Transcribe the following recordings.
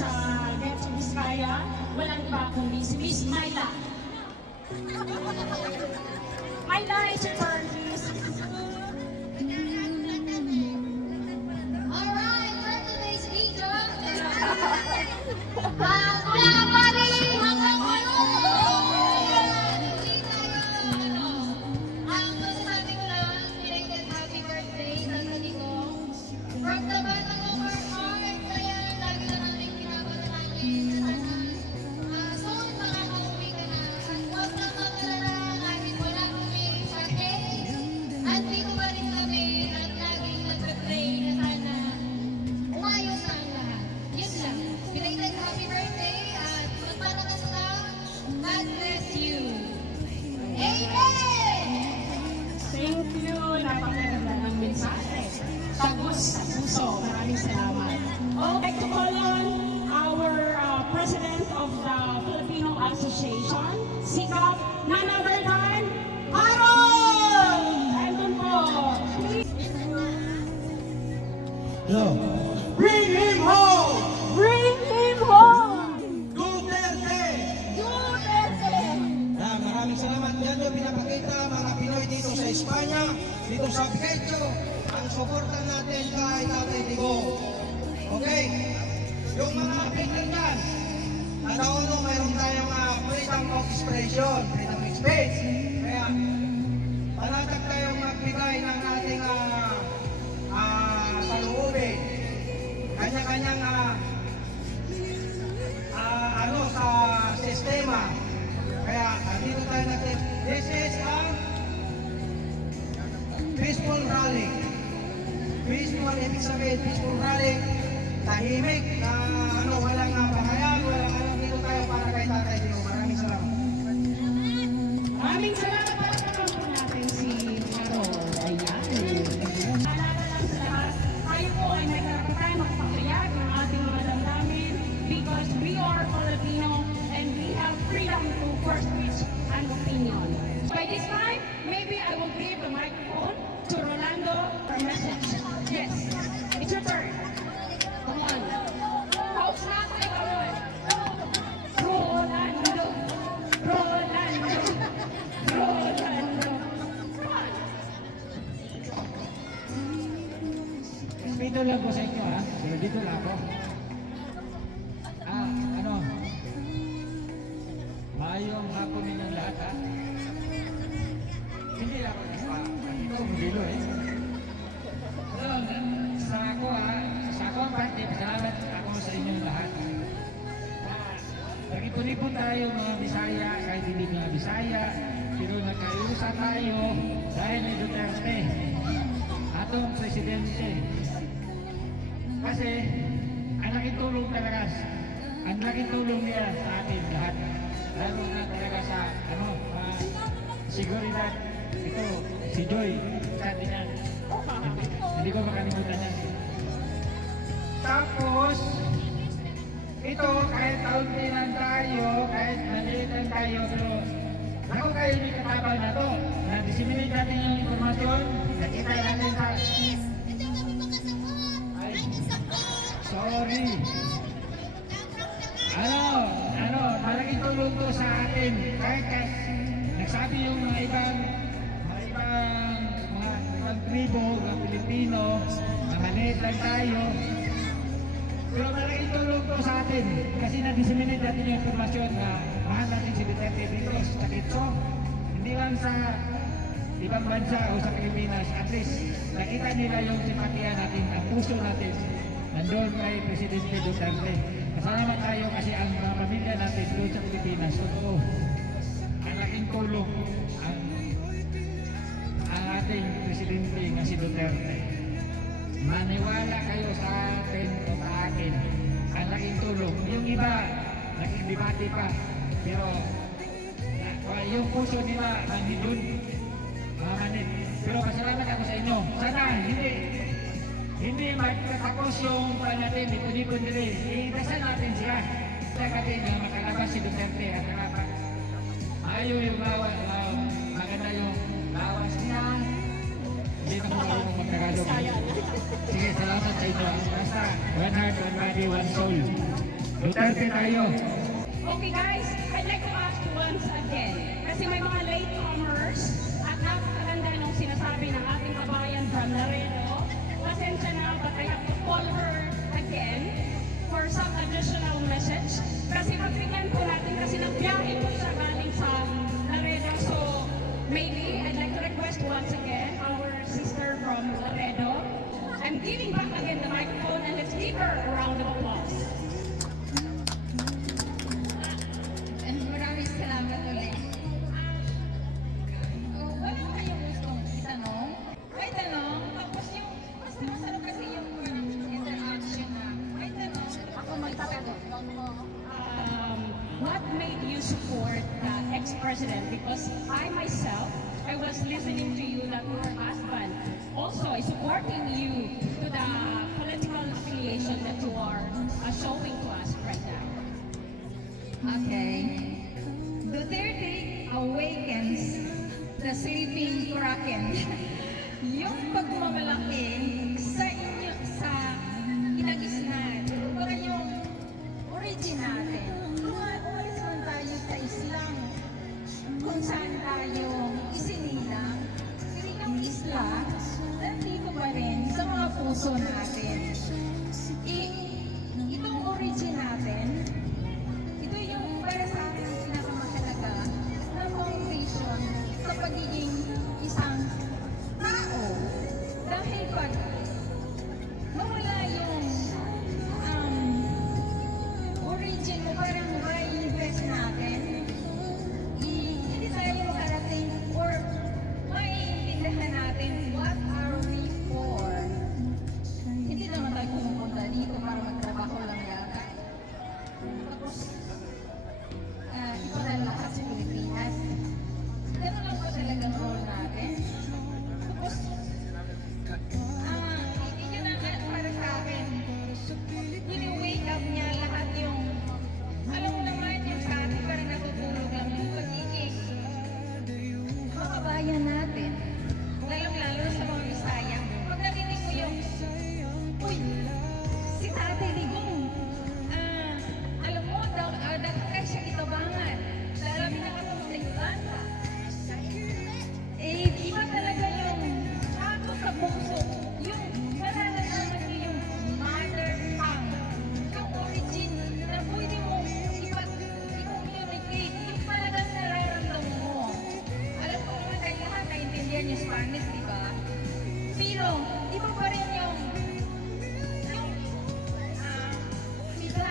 sa Getso Vizcaya, walang iba kundi si Miss Myla. Myla, it's your turn, please. Alright, turn to base dito. Wala pa rin hanggang ano. Hindi tayo, ang masasabi ko lang, belated happy birthday sa sali ko. From the bottom of our heart, kaya lagi na namin pinapanalangin na sana soon makakauwi ka na. At huwag na mag-alala kahit wala kami sa day. At dito pa rin kami at laging nagpe-pray na sana umayos ang lahat. Yun lang. Belated happy birthday at magpalakas lang. God bless you. Amen! Thank you. Napakaganda ng mensahe. Tagus sa puso. Maraming salamat. I'd like to call on our President of the Filipino Association, SICAP, none other than Harold! Andun po. Please. Hello. Bring him home! Bring him home! Duterte! Duterte! Maraming salamat. Yan yung pinapakita mga Pinoy dito sa Espanya, dito sa Getxo. Ang suporta natin kay Tatay Digong. Okay? Yung mga Pilipino dyan, ano mayroon tayong freedom of expression, freedom of speech. Kaya, panatag tayong magbigay ng ating saloobin. Kanya-kanyang sa sistema. Kaya, dito tayo natin. This is a peaceful rally. Peaceful, ibig sabihin, peaceful rally. Tahimik na walang pahayag, walang dito tayo para kay Tatay Digong. Maraming salamat. Maraming salamat para naman po natin si Harold. Ayan. Naalala lang sa lahat, tayo po ay may karapatan magpakayag ng ating mga damdamin because we are Filipino and we have freedom to first speech and opinion. By this time, maybe I will give the microphone to Rolando for a message. Yes, it's your turn. Come on. Folks, not like a word. Rolando. Rolando. Rolando. Come on. Respeto lang po sa inyo ha, pero dito lang ako. Maayong hapon ninyong lahat ha. Hindi lang ako ito, mudilo sa ako ang parte, salamat ako sa inyong lahat. Nagipon-ipon tayo mga Bisaya, kahit hindi mga Bisaya, pero nagkaiusa tayo dahil ni Duterte, atong presidente. Kasi, ang laking tulong talaga, ang laking tulong niya sa atin lahat. Lalo na talaga sa, seguridad. Ito, si Joy, sabi niya, hindi ko makalimutan yan. Tapos, ito, kahit taunti lang tayo, kahit maliit lang tayo, pero ako kayo may katabang na to. Na-disseminate natin yung informasyon, nakita natin sa... Ay, sorry. Malaking tulong to sa atin. Kahit nagsabi yung mga ibang tribo, mga Pilipino, maliit lang tayo. Pero malaking tulong to sa atin. Kasi na-disseminate natin yung informasyon na mahal natin si Duterte dito sa Getxo. Hindi lang sa ibang bansa o sa Pilipinas. At least, nakita nila yung simpatiya natin, ang puso natin. Nandun kay Presidente Duterte. Masalamat tayo kasi ang mga pamilya natin doon sa Pilipinas. Totoo, ang laking tulong ang ating Presidente nga si Duterte. Maniwala kayo sa atin o sa akin. Ang laking tulong. Yung iba, naging debate pa. Pero yung puso nila nandun. Mga manit. Pero masalamat ako sa inyo. Sana hindi magkatapos yung natin, ipon-ipon din. Iitasan natin siya. Kasi na makalabas si Duterte at ayaw yung maganda yung bawas niya. Hindi na marunong magtagalog. Sige, salamat sa inyo. Basta, one heart, one body, one soul. Duterte tayo. Okay guys, I'd like to ask once again, kasi may mga latecomers at napakaganda nung sinasabi ng ating kabayan from Laredo. Pasensya na, but I have to call her again for some additional message. Kasi magbigyan po natin, kasi nagbiyahe po siya galing sa Laredo. So maybe I'd like to request once again our sister from Laredo. I'm giving back again the microphone and let's give her a round of applause. Maraming salamat ulit. Wala ko kayong gustong itanong? May tanong, tapos yung mas masarap kasi yung interaction na. May tanong, ako may tatanong. What made you support the ex-president? Because I myself, I was listening to you that your husband also is supporting you to the political affiliation that you are showing to us right now. Okay. Duterte awakens the sleeping Kraken. Yung pagmamalaki sa inyo, sa inagisnan, baka yung origin natin. Umalis man tayo sa Islam, kung saan tayo isinilang, sinilang isla, nandito pa rin sa mga puso natin. Itong origin natin, ito yung para sa akin ang pinakamahalaga na foundation sa pagiging isang tao. Dahil pag mawala yung origin mo, parang ma-invest natin, hindi tayo makarating or maiintindihan natin what are we for. Hindi naman tayo pumupunta dito para magtrabaho lang yata. Tapos, ito na lahat sa Pilipinas. Ganun lang ba talagang role natin? Tapos, yun ang para sa akin. Yun-wake up niya lahat yung, alam mo naman yung sa atin, parang natutulog lang yung pagiging makabayan natin. Lalong-lalo sa mga Bisaya. Pag narinig mo yung, uy, si Tatay Digong, alam mo, dakakay siya itabangan. Lalabi na ka sa Yolanda. Iba talaga yung ako sa puso. Yung nararamdaman niyo yung mother tongue. Yung origin na pwede mo i-communicate. Yung talagang nararamdaman mo. Alam ko naman tayo lahat naintindihan yung Spanish, di ba? Pero, iba pa rin yung diba,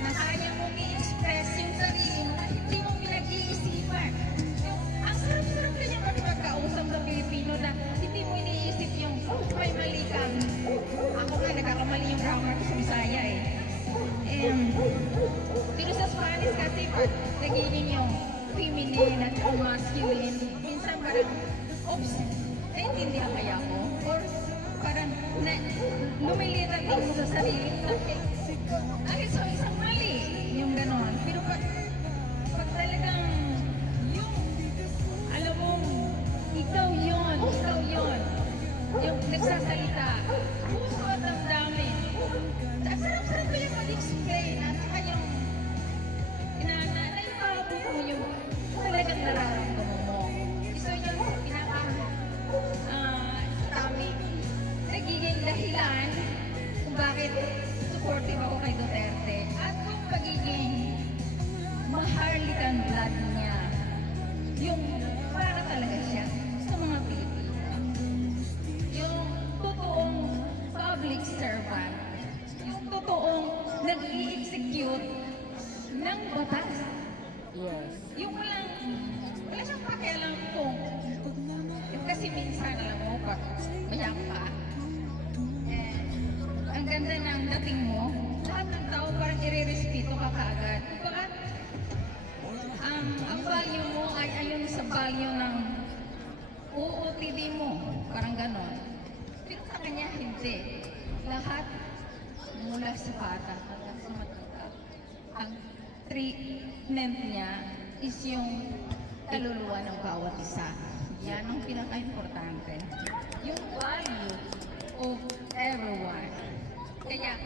na kaya mong i-express yung sarili mo na hindi mo pinag-iisipan. Ang sarap-sarap kanya magkakausap sa Pilipino na hindi mo iniisip yung, may mali ka. Ako nga, nagkakamali yung grammar ko sa Bisaya eh. Pero sa Spanish kasi, nagiging yung feminine at masculine. Minsan parang, oops, naintindihan kaya ako? Or parang, lumilitan din mo sa sarili mo. So isang mali, yung ganon. Pero pag talagang yung, alam mo, ikaw yun, yung nagsasalita, puso at damdamin. Ang sarap-sarap ko yung mag-explain at saka yung naipapos mo yung talagang nararamdaman mo. So yun sa pinaka-dami, nagiging dahilan kung bakit supportive ako kay Duterte at yung pagiging maharlikan blood niya. Yung para talaga siya sa mga Pilipino. Yung totoong public servant. Yung totoong nag-i-execute ng batas. Yes. Yung wala siyang pakialam kung kasi minsan alam mo pag mayak ka ang ganda ng dating mo, lahat ng tao parang irerespeto ka kaagad. Kumbaga, ang value mo ay ayon sa value ng OOTD mo. Parang ganon. Pero sa kanya, hindi. Lahat mula sa bata hanggang sa matanda. Ang treatment niya is yung kaluluwa ng bawat isa. Yan ang pinaka-importante. Yung value of everyone. Kaya,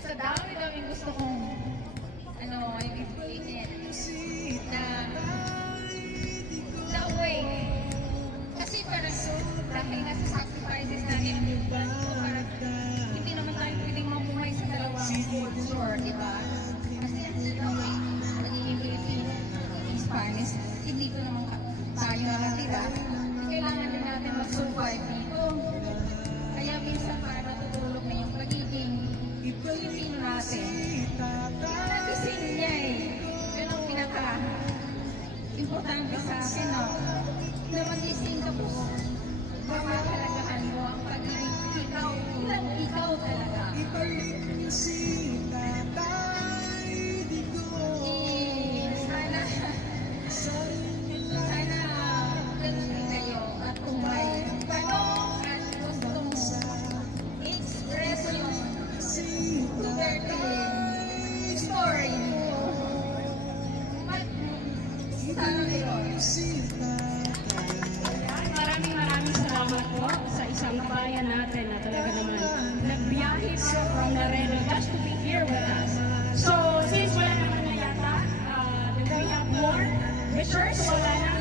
sa dami-daming gusto kong explain na the way. Kasi parang dahil nasa sacrifices natin, parang hindi naman tayo pwedeng mamuhay sa dalawang culture, di ba? Kasi the way, nagiging Pilipino, nagiging Spanish, hindi dito naman tayo nakatira. Kailangan din natin mag-survive dito. Kaya minsan para natutulog na yung pagiging Pilipino natin. Nagising niya eh. Yun ang pinaka-importante sa akin, no? Na magising ka po. Mamahalagahan mo ang pagiging ikaw. Ilang ikaw talaga. Sana ganun din kayo at kung may tanong at gustong express yung story niyo. Sana yun. Maraming salamat po sa isang bayan natin na talaga naman nagbiyahe pa from Laredo just to be here with us. So, since wala naman na yata, do we have more visitors? Wala na.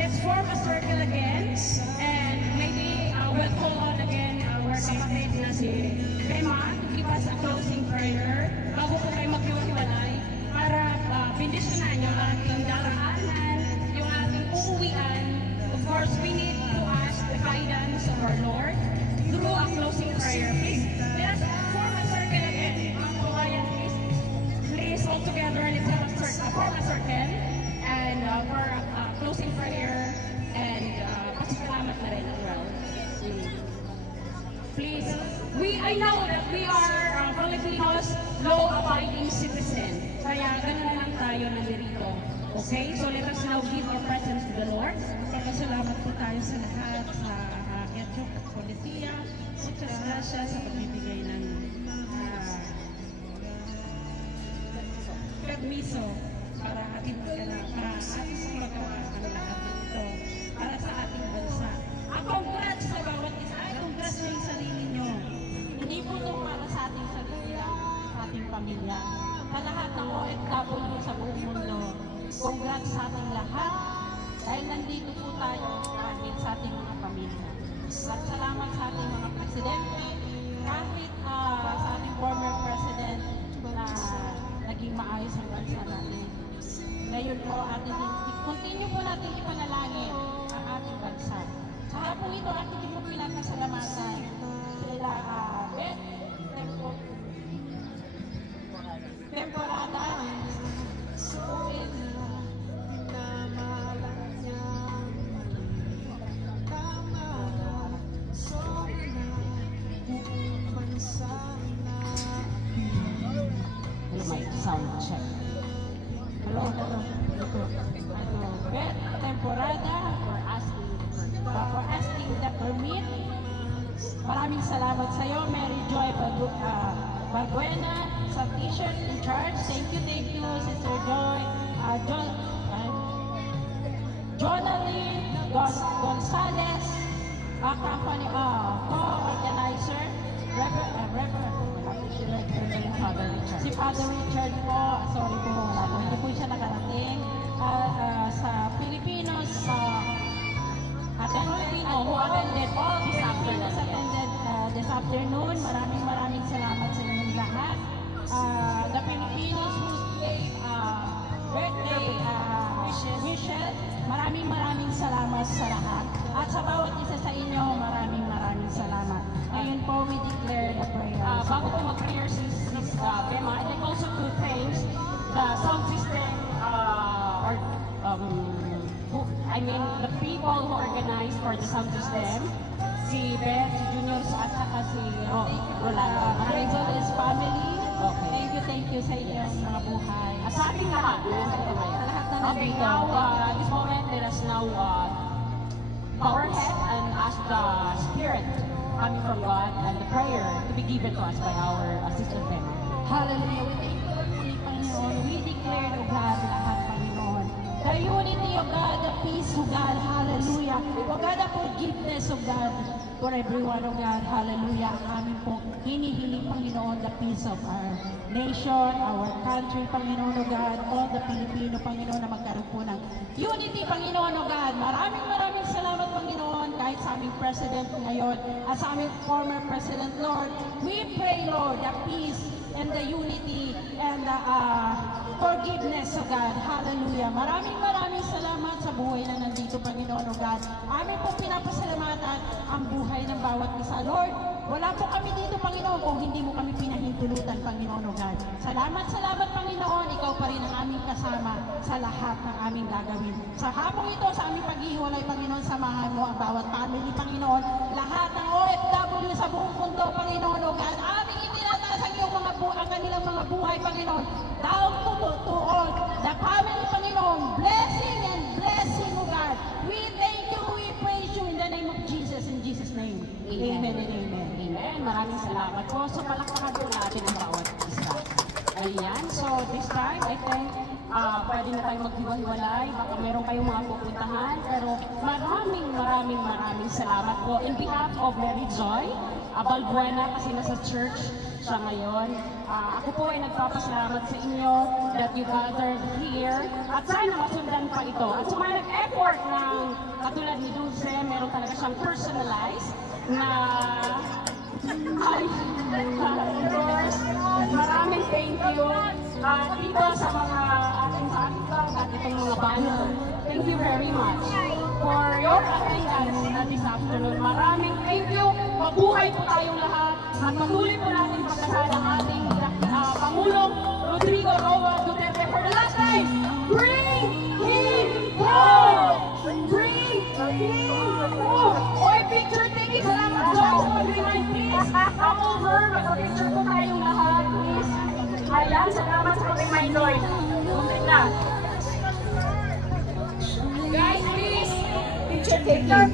Let's form a circle again and maybe we'll call on again our kapatid na si Emma to give us a closing prayer bago po kayo maghiwalay para bindisyonan yung ating daraanan, yung ating uuwian. Of course, we need to ask the guidance of our Lord through a closing prayer. Please, let us form a circle again. Mga kabayan, please all together, let's have a circle, form a circle and for a closing prayer and pasalamat na rin as well. Please, I know that we are Filipinos, law-abiding citizen. Kaya ganun na lang tayo nandirito. Okay? So let us now give our presence to the Lord. Pasalamat po tayo sa lahat, sa Edyo at Polisia. Muchas gracias sa pagbibigay ng permiso para ating magawa ang lahat nito para sa ating bansa. Congrats sa bawat isa. Congrats sa yung sarili nyo. Hindi po ito para sa ating sarili, sa ating pamilya. Sa lahat ng OFW sa buong mundo. Congrats sa ating lahat. Dahil nandito po tayo dahil sa ating mga pamilya. At salamat sa ating mga presidente, kahit sa ating former president na naging maayos ang bansa natin. Ngayon po, continue po natin ipanalangin ang ating bansa. Kaya po ito ating din po pinapasalamatan sila Beth, temporada, sound check. Hello. Beth, temporada for asking the permit. Maraming salamat sa iyo, Mary Joy Balbuena, sa t-shirt in charge. Thank you, Sister Joy. Jonalyn Gonzalez, company co-organizer, si Father Richard po, sorry po, hindi po siya nakarating. Sa Filipinos, who attended all this afternoon, maraming salamat sa inyong lahat. The Filipinos who gave birthday wishes, maraming salamat sa lahat. At sa bawat isa sa inyo, maraming salamat. Ngayon po, we declare the prayer. Bago po mag-prayer si Bema, I'd like also to thank the sound system the people who organized for the sound system, si Beth, si Junior, at saka si Rolando. Rezoles family, Okay. thank you sa inyong mga buhay. Sa ating lahat. Sa lahat na Okay, nandito. now, at this moment, let us now bow our head and ask the Spirit coming from God and the prayer to be given to us by our Sister Bema. Hallelujah. We thank you, Lord, Panginoon. We declare, O God, lahat, Panginoon. The unity of God, the peace of God, hallelujah. O God, the forgiveness of God. for everyone, oh God, hallelujah, ang aming pong hinihiling, Panginoon, the peace of our nation, our country, Panginoon, oh God, all the Pilipino, Panginoon, na magkaroon po ng unity, Panginoon, oh God. Maraming salamat, Panginoon, kahit sa aming President ngayon, at sa aming former President, Lord, we pray, Lord, the peace and the unity and the forgiveness, oh God. Hallelujah. Maraming salamat sa buhay na nandito, Panginoon, oh God. Amin po pinapasalamatan ang buhay ng bawat isa. Lord, wala po kami dito, Panginoon, kung hindi mo kami pinahintulutan, Panginoon, oh God. Salamat, Panginoon. Ikaw pa rin ang aming kasama sa lahat ng aming gagawin. Sa hapong ito, sa aming paghihiwalay, Panginoon, samahan mo ang bawat family, Panginoon. Lahat ng OFW sa buong mundo, Panginoon, oh God. Aming itinataas ang iyong ang kanilang mga buhay, Panginoon. Down to all the family, Panginoon. Blessing, oh God. We thank you, we praise you in the name of Jesus, in Jesus' name. Amen and amen. Amen. Maraming salamat po. So, palakpakan po natin ang bawat isa. Ayan. So, this time, I think, pwede na tayo maghiwa-hiwalay. Baka meron kayong mga pupuntahan. Pero maraming salamat po. In behalf of Mary Joy Balbuena, kasi nasa church siya ngayon. Ako po ay nagpapasalamat sa inyo that you gathered here. At sana masundan pa ito. At sa mga nag-effort ng katulad ni Dulce, meron talaga siyang personalized na doors. Maraming thank you. Dito sa mga ating bag at itong mga banner. Thank you very much for your attendance this afternoon. Maraming thank you. Mabuhay po tayong lahat. At patuloy po natin pagkasal ang ating Pangulong Rodrigo Roa Duterte for the last time. Bring him home! Bring him home! Oy, picture taking. Salamat Joy sa pag-remind, please. Come over. Mag-picture po tayong lahat, please. Ayan, salamat sa pag-remind, Joy. Kumit na. Guys, please. Picture taking.